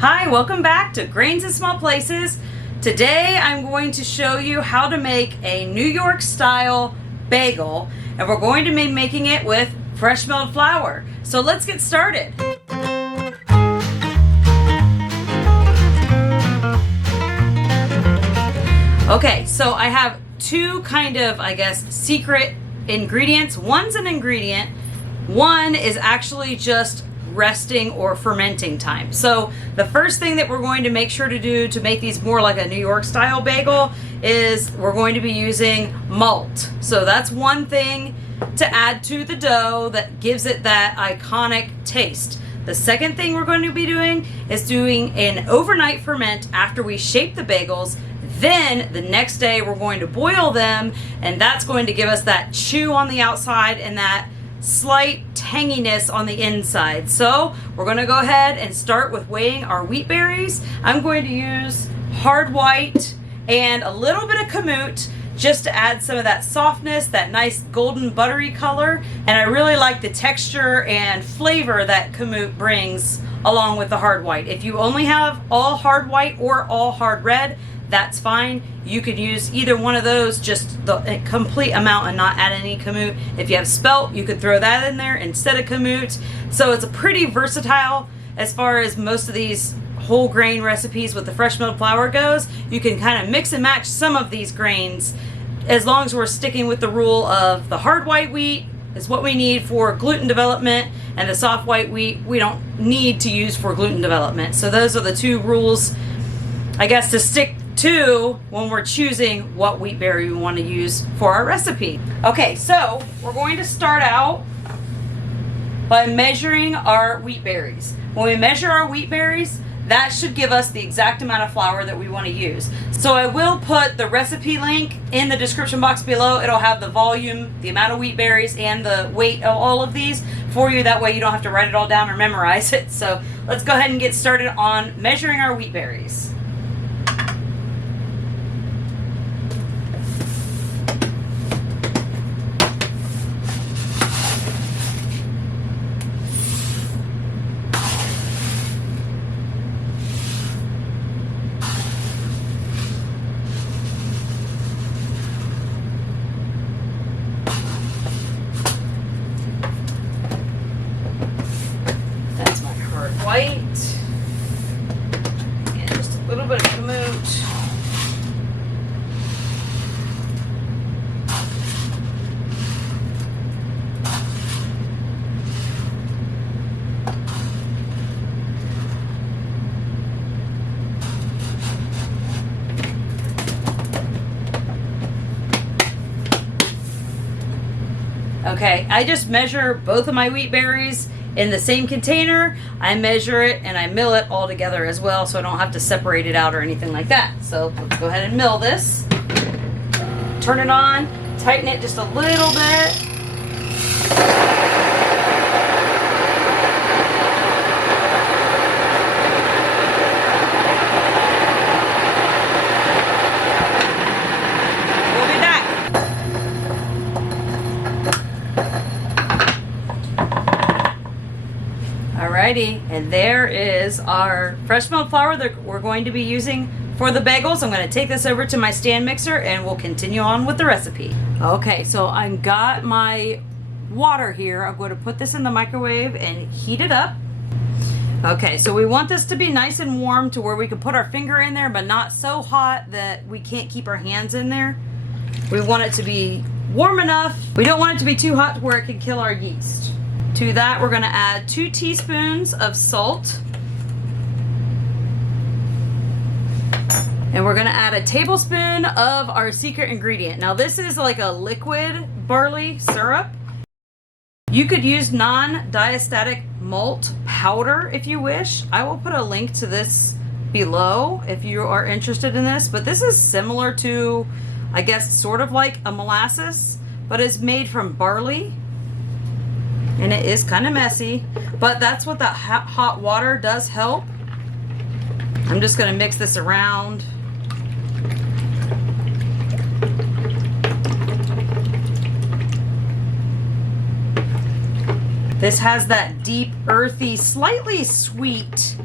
Hi, welcome back to Grains in Small Places. Today I'm going to show you how to make a New York style bagel, and we're going to be making it with fresh milled flour. So let's get started. Okay, so I have two kind of, secret ingredients. One's an ingredient, one is actually just resting or fermenting time. So the first thing that we're going to make sure to do to make these more like a New York style bagel is we're going to be using malt. So that's one thing to add to the dough that gives it that iconic taste. The second thing we're going to be doing is doing an overnight ferment after we shape the bagels. Then the next day we're going to boil them, and that's going to give us that chew on the outside and that slight tanginess on the inside. So we're going to go ahead and start with weighing our wheat berries. I'm going to use hard white and a little bit of kamut just to add some of that softness, that nice golden buttery color. And I really like the texture and flavor that kamut brings along with the hard white. If you only have all hard white or all hard red, that's fine. You could use either one of those, just the complete amount and not add any kamut. If you have spelt, you could throw that in there instead of kamut. So it's a pretty versatile as far as most of these whole grain recipes with the fresh milled flour goes. You can kind of mix and match some of these grains as long as we're sticking with the rule of the hard white wheat is what we need for gluten development, and the soft white wheat we don't need to use for gluten development. So those are the two rules, I guess, to stick to when we're choosing what wheat berry we want to use for our recipe. Okay, so we're going to start out by measuring our wheat berries. When we measure our wheat berries, that should give us the exact amount of flour that we want to use. So I will put the recipe link in the description box below. It'll have the volume, the amount of wheat berries, and the weight of all of these for you. That way you don't have to write it all down or memorize it. So let's go ahead and get started on measuring our wheat berries. White and just a little bit of kamut. Okay, I just measure both of my wheat berries in the same container. I measure it and I mill it all together as well, so I don't have to separate it out or anything like that. So let's go ahead and mill this. Turn it on, tighten it just a little bit. Alrighty, and there is our fresh milled flour that we're going to be using for the bagels. I'm going to take this over to my stand mixer and we'll continue on with the recipe. Okay, so I've got my water here. I'm going to put this in the microwave and heat it up. Okay, so we want this to be nice and warm to where we can put our finger in there, but not so hot that we can't keep our hands in there. We want it to be warm enough. We don't want it to be too hot to where it can kill our yeast. To that, we're going to add 2 teaspoons of salt. And we're going to add a tablespoon of our secret ingredient. Now, this is like a liquid barley syrup. You could use non-diastatic malt powder if you wish. I will put a link to this below if you are interested in this. But this is similar to, I guess, sort of like a molasses, but it's made from barley. And it is kind of messy, but that's what that hot water does help. I'm just going to mix this around. This has that deep, earthy, slightly sweet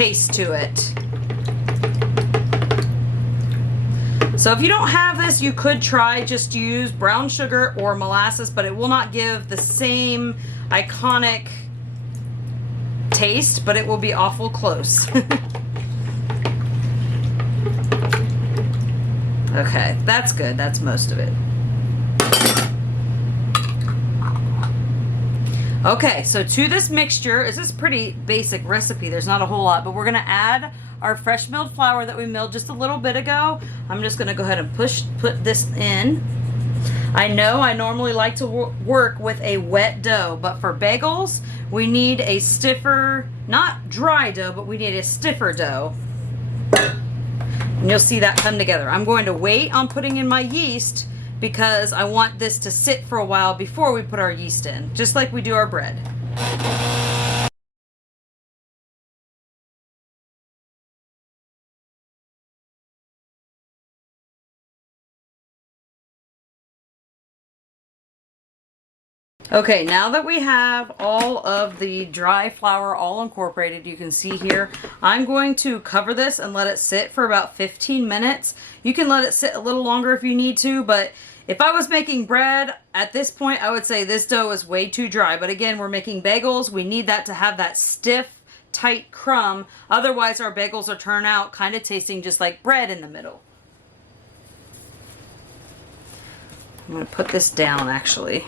taste to it. So if you don't have this, you could try just use brown sugar or molasses, but it will not give the same iconic taste, but it will be awful close. Okay, that's good. That's most of it. Okay, so to this mixture, this is a pretty basic recipe. There's not a whole lot, but we're gonna add our fresh milled flour that we milled just a little bit ago. I'm just gonna go ahead and put this in. I know I normally like to work with a wet dough, but for bagels, we need a stiffer, not dry dough, but we need a stiffer dough. And you'll see that come together. I'm going to wait on putting in my yeast because I want this to sit for a while before we put our yeast in, just like we do our bread. Okay, now that we have all of the dry flour all incorporated, you can see here, I'm going to cover this and let it sit for about 15 minutes. You can let it sit a little longer if you need to, but if I was making bread at this point, I would say this dough is way too dry. But again, we're making bagels. We need that to have that stiff, tight crumb. Otherwise, our bagels will turn out kind of tasting just like bread in the middle. I'm going to put this down actually.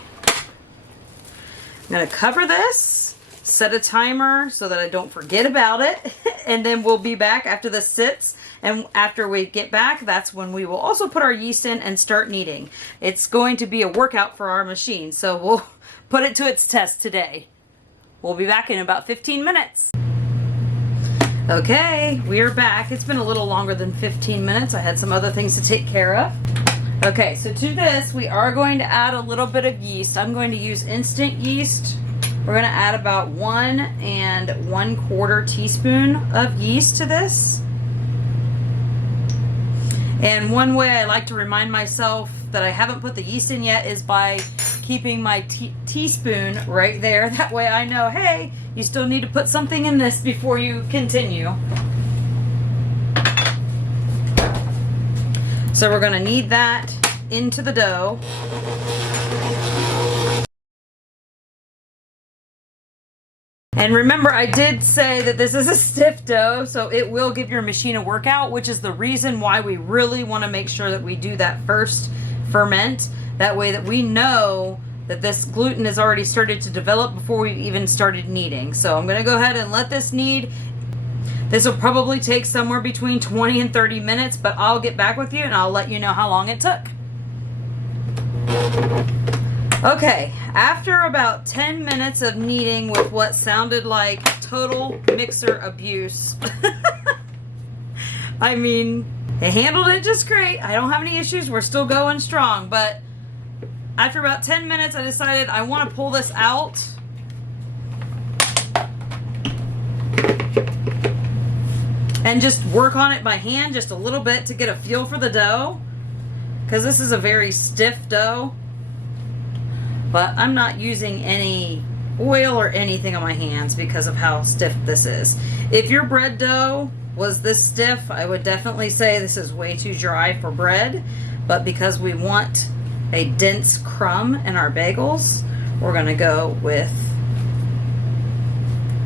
I'm going to cover this, set a timer so that I don't forget about it, and then we'll be back after this sits. And after we get back, that's when we will also put our yeast in and start kneading. It's going to be a workout for our machine, so we'll put it to its test today. We'll be back in about 15 minutes. Okay, we're back. It's been a little longer than 15 minutes. I had some other things to take care of. Okay, so to this, we are going to add a little bit of yeast. I'm going to use instant yeast. We're going to add about 1 1/4 teaspoon of yeast to this. And one way I like to remind myself that I haven't put the yeast in yet is by keeping my teaspoon right there. That way I know, hey, you still need to put something in this before you continue. So we're going to knead that into the dough. And remember, I did say that this is a stiff dough, so it will give your machine a workout, which is the reason why we really want to make sure that we do that first ferment. That way that we know that this gluten has already started to develop before we even started kneading. So I'm going to go ahead and let this knead. This will probably take somewhere between 20 and 30 minutes, but I'll get back with you and I'll let you know how long it took. Okay, after about 10 minutes of kneading with what sounded like total mixer abuse, I mean, it handled it just great. I don't have any issues. We're still going strong, but after about 10 minutes, I decided I want to pull this out. And just work on it by hand just a little bit to get a feel for the dough. Because this is a very stiff dough. But I'm not using any oil or anything on my hands because of how stiff this is. If your bread dough was this stiff, I would definitely say this is way too dry for bread. But because we want a dense crumb in our bagels, we're going to go with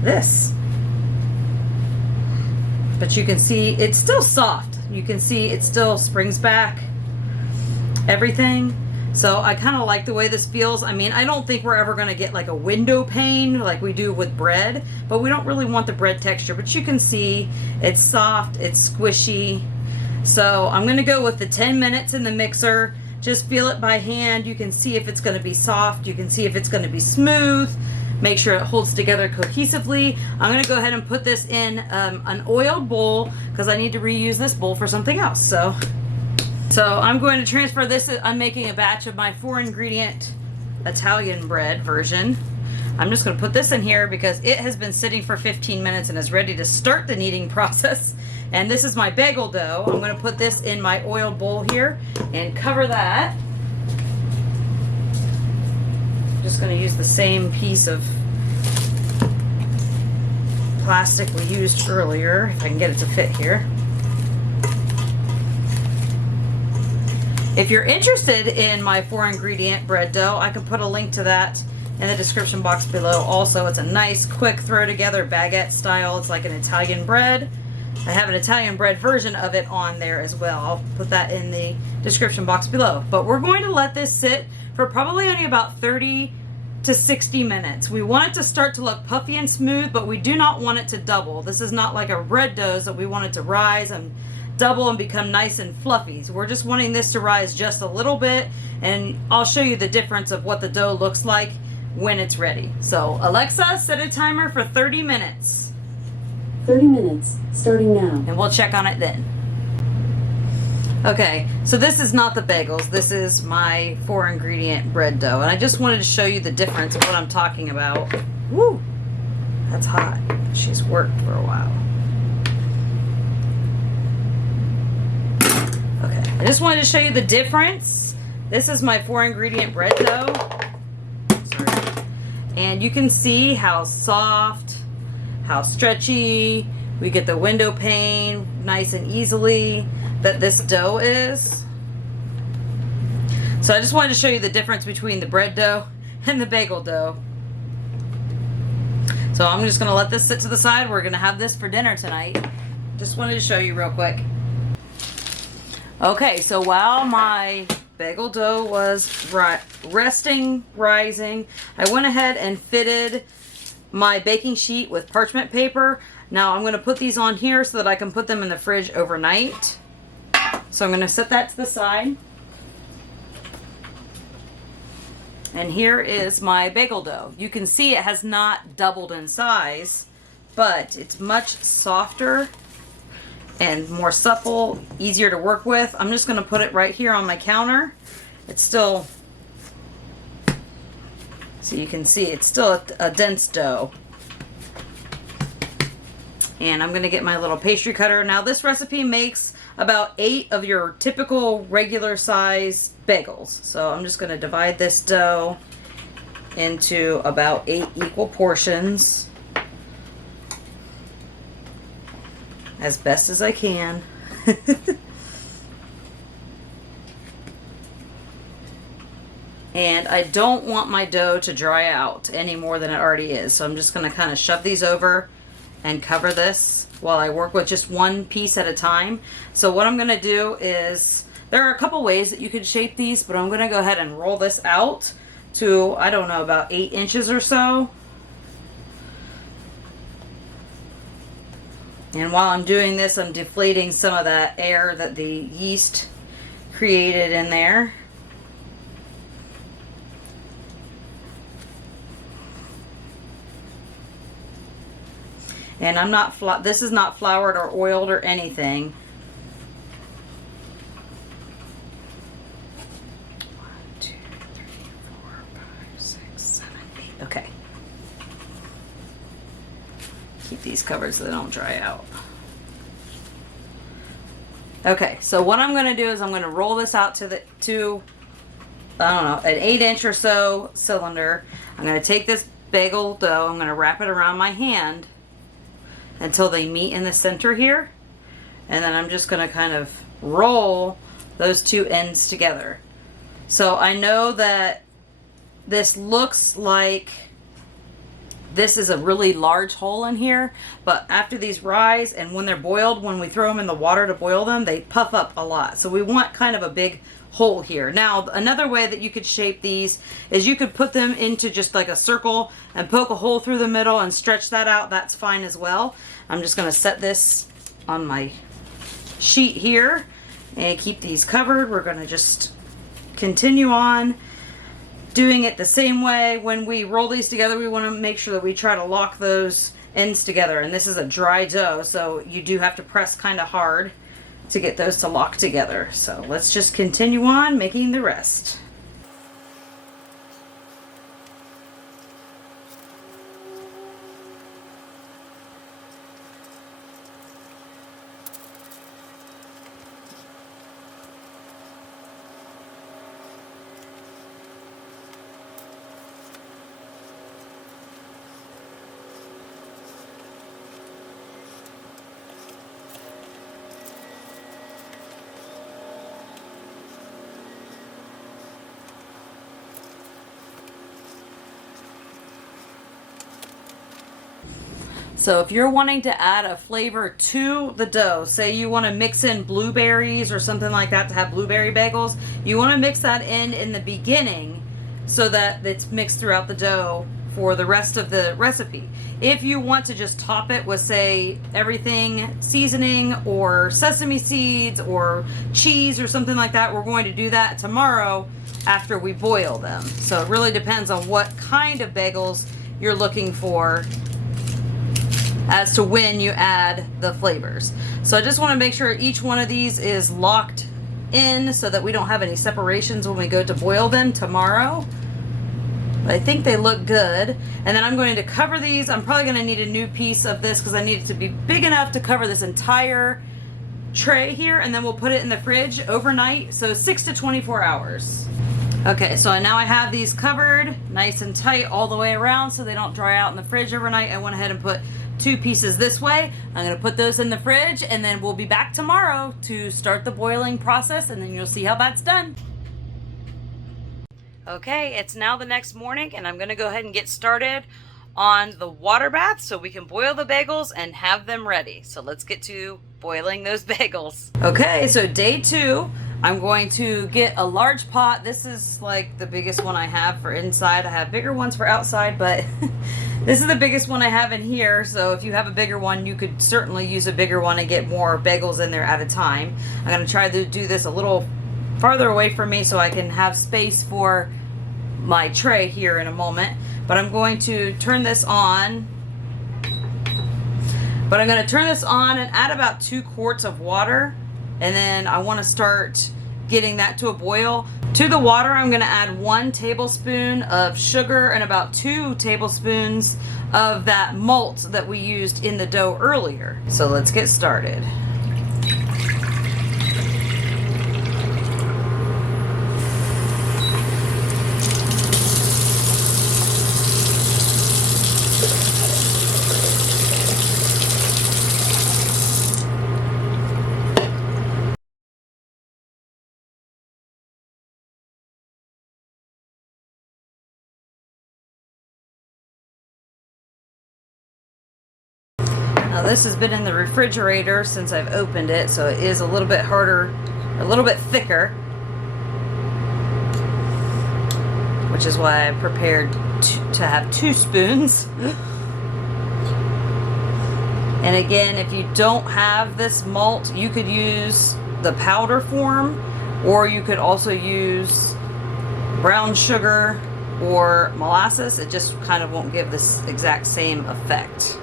this. But you can see it's still soft. You can see it still springs back, everything. So I kind of like the way this feels. I mean, I don't think we're ever going to get like a window pane like we do with bread, but we don't really want the bread texture. But you can see it's soft, it's squishy. So I'm going to go with the 10 minutes in the mixer. Just feel it by hand. You can see if it's going to be soft. You can see if it's going to be smooth. Make sure it holds together cohesively. I'm going to go ahead and put this in an oiled bowl because I need to reuse this bowl for something else. So I'm going to transfer this. I'm making a batch of my 4-ingredient Italian bread version. I'm just going to put this in here because it has been sitting for 15 minutes and is ready to start the kneading process. And this is my bagel dough. I'm going to put this in my oiled bowl here and cover that. I'm just going to use the same piece of plastic we used earlier, if I can get it to fit here. If you're interested in my 4-ingredient bread dough, I can put a link to that in the description box below. Also, it's a nice, quick, throw-together baguette style. It's like an Italian bread. I have an Italian bread version of it on there as well. I'll put that in the description box below. But we're going to let this sit for probably only about 30 to 60 minutes. We want it to start to look puffy and smooth, but we do not want it to double. This is not like a bread dough that we want it to rise and double and become nice and fluffy. So we're just wanting this to rise just a little bit, and I'll show you the difference of what the dough looks like when it's ready. So Alexa, set a timer for 30 minutes. 30 minutes, starting now. And we'll check on it then. Okay, so this is not the bagels. This is my 4-ingredient bread dough. And I just wanted to show you the difference of what I'm talking about. Woo! That's hot. She's worked for a while. Okay, I just wanted to show you the difference. This is my 4-ingredient bread dough. Sorry. And you can see how soft, how stretchy, we get the window pane nice and easily that this dough is. So I just wanted to show you the difference between the bread dough and the bagel dough. So I'm just going to let this sit to the side. We're going to have this for dinner tonight. Just wanted to show you real quick. Okay, so while my bagel dough was rising, I went ahead and fitted my baking sheet with parchment paper. Now I'm going to put these on here so that I can put them in the fridge overnight. So I'm going to set that to the side. And here is my bagel dough. You can see it has not doubled in size, but it's much softer and more supple, easier to work with. I'm just going to put it right here on my counter. It's still, so you can see, it's still a dense dough. And I'm going to get my little pastry cutter. Now this recipe makes about 8 of your typical regular size bagels. So I'm just going to divide this dough into about 8 equal portions as best as I can. And I don't want my dough to dry out any more than it already is. So I'm just going to kind of shove these over and cover this while I work with just one piece at a time. So what I'm going to do is, there are a couple ways that you could shape these, but I'm going to go ahead and roll this out to, I don't know, about 8 inches or so. And while I'm doing this, I'm deflating some of that air that the yeast created in there. And I'm not, this is not floured or oiled or anything. 1, 2, 3, 4, 5, 6, 7, 8. Okay. Keep these covered so they don't dry out. Okay, so what I'm going to do is I'm going to roll this out to I don't know, an 8-inch or so cylinder. I'm going to take this bagel dough, I'm going to wrap it around my hand until they meet in the center here, and then I'm just going to kind of roll those 2 ends together. So I know that this looks like this is a really large hole in here, but after these rise and when they're boiled, when we throw them in the water to boil them, they puff up a lot. So we want kind of a big hole here. Now another way that you could shape these is you could put them into just like a circle and poke a hole through the middle and stretch that out. That's fine as well. I'm just going to set this on my sheet here and keep these covered. We're going to just continue on doing it the same way. When we roll these together, we want to make sure that we try to lock those ends together. And this is a dry dough, so you do have to press kind of hard to get those to lock together. So let's just continue on making the rest. So if you're wanting to add a flavor to the dough, say you want to mix in blueberries or something like that to have blueberry bagels, you want to mix that in the beginning so that it's mixed throughout the dough for the rest of the recipe. If you want to just top it with, say, everything seasoning or sesame seeds or cheese or something like that, we're going to do that tomorrow after we boil them. So it really depends on what kind of bagels you're looking for as to when you add the flavors. So I just want to make sure each one of these is locked in so that we don't have any separations when we go to boil them tomorrow. But I think they look good. And then I'm going to cover these. I'm probably going to need a new piece of this because I need it to be big enough to cover this entire tray here, and then we'll put it in the fridge overnight, so 6 to 24 hours. Okay, so now I have these covered nice and tight all the way around so they don't dry out in the fridge overnight. I went ahead and put 2 pieces this way. I'm going to put those in the fridge, and then we'll be back tomorrow to start the boiling process, and then you'll see how that's done. Okay, it's now the next morning, and I'm going to go ahead and get started on the water bath so we can boil the bagels and have them ready. So let's get to boiling those bagels. Okay, so day 2, I'm going to get a large pot. This is like the biggest one I have for inside. I have bigger ones for outside, but this is the biggest one I have in here. So if you have a bigger one, you could certainly use a bigger one and get more bagels in there at a time. I'm going to try to do this a little farther away from me so I can have space for my tray here in a moment. But I'm going to turn this on. And add about 2 quarts of water. And then I want to start getting that to a boil. To the water, I'm going to add 1 tablespoon of sugar and about 2 tablespoons of that malt that we used in the dough earlier. So let's get started. Now this has been in the refrigerator since I've opened it, so it is a little bit harder, a little bit thicker, which is why I prepared to have 2 spoons. And again, if you don't have this malt, you could use the powder form, or you could also use brown sugar or molasses. It just kind of won't give this exact same effect,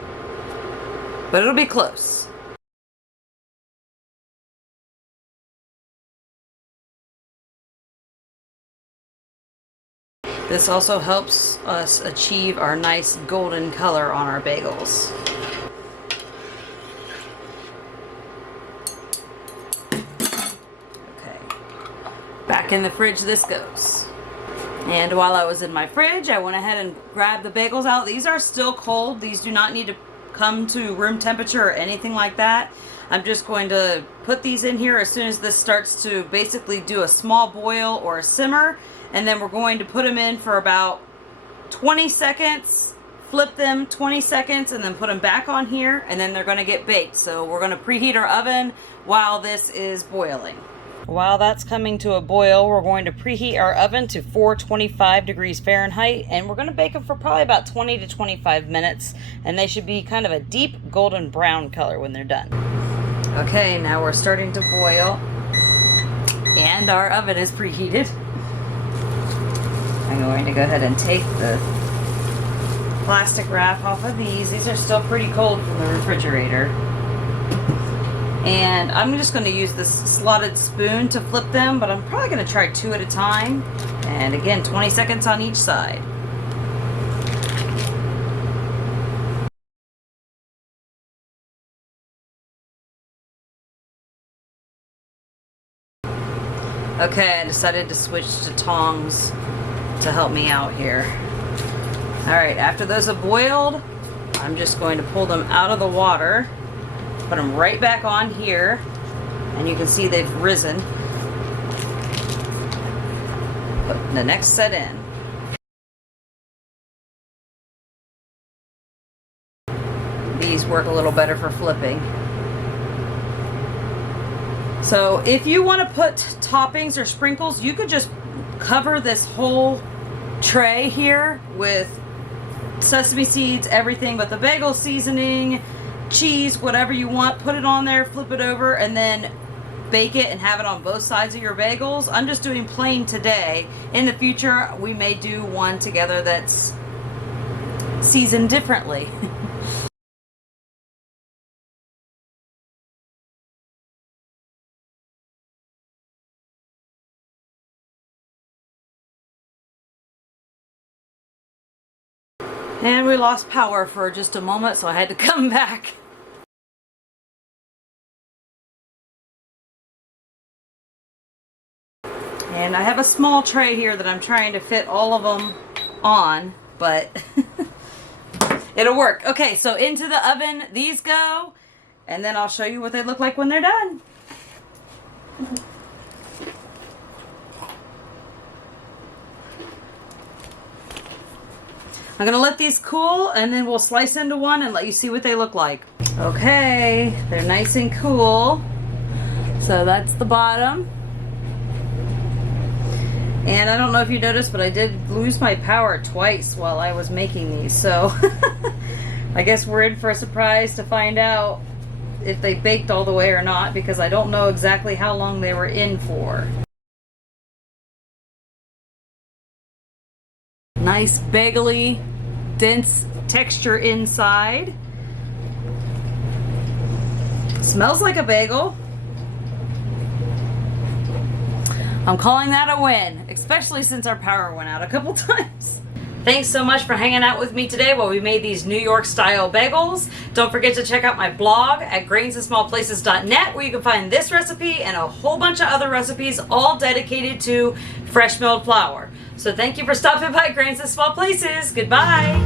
but it'll be close. This also helps us achieve our nice golden color on our bagels. Okay, back in the fridge this goes. And while I was in my fridge, I went ahead and grabbed the bagels out. These are still cold. These do not need to come to room temperature or anything like that. I'm just going to put these in here as soon as this starts to basically do a small boil or a simmer, and then we're going to put them in for about 20 seconds, flip them 20 seconds, and then put them back on here, and then they're going to get baked. So we're going to preheat our oven while this is boiling. While that's coming to a boil, we're going to preheat our oven to 425 degrees Fahrenheit, and we're going to bake them for probably about 20 to 25 minutes, and they should be kind of a deep golden brown color when they're done. Okay, now we're starting to boil, and our oven is preheated. I'm going to go ahead and take the plastic wrap off of these. These are still pretty cold from the refrigerator. And I'm just going to use this slotted spoon to flip them, but I'm probably going to try 2 at a time. And again, 20 seconds on each side. Okay, I decided to switch to tongs to help me out here. Alright, after those have boiled, I'm just going to pull them out of the water. Put them right back on here, and you can see they've risen. Put the next set in. These work a little better for flipping. So if you want to put toppings or sprinkles, you could just cover this whole tray here with sesame seeds, everything but the bagel seasoning, cheese, whatever you want. Put it on there, flip it over, and then bake it and have it on both sides of your bagels. I'm just doing plain today. In the future, we may do one together that's seasoned differently. And we lost power for just a moment, so I had to come back. And I have a small tray here that I'm trying to fit all of them on, but it'll work. Okay, so into the oven these go, and then I'll show you what they look like when they're done. I'm gonna let these cool, and then we'll slice into one and let you see what they look like. Okay, they're nice and cool. So that's the bottom. And I don't know if you noticed, but I did lose my power twice while I was making these. So I guess we're in for a surprise to find out if they baked all the way or not, because I don't know exactly how long they were in for. Nice bagely, dense texture inside. Smells like a bagel. I'm calling that a win, especially since our power went out a couple times. Thanks so much for hanging out with me today while we made these New York style bagels. Don't forget to check out my blog at grainsandSmallPlaces.net, where you can find this recipe and a whole bunch of other recipes, all dedicated to fresh milled flour. So thank you for stopping by Grains and Small Places. Goodbye.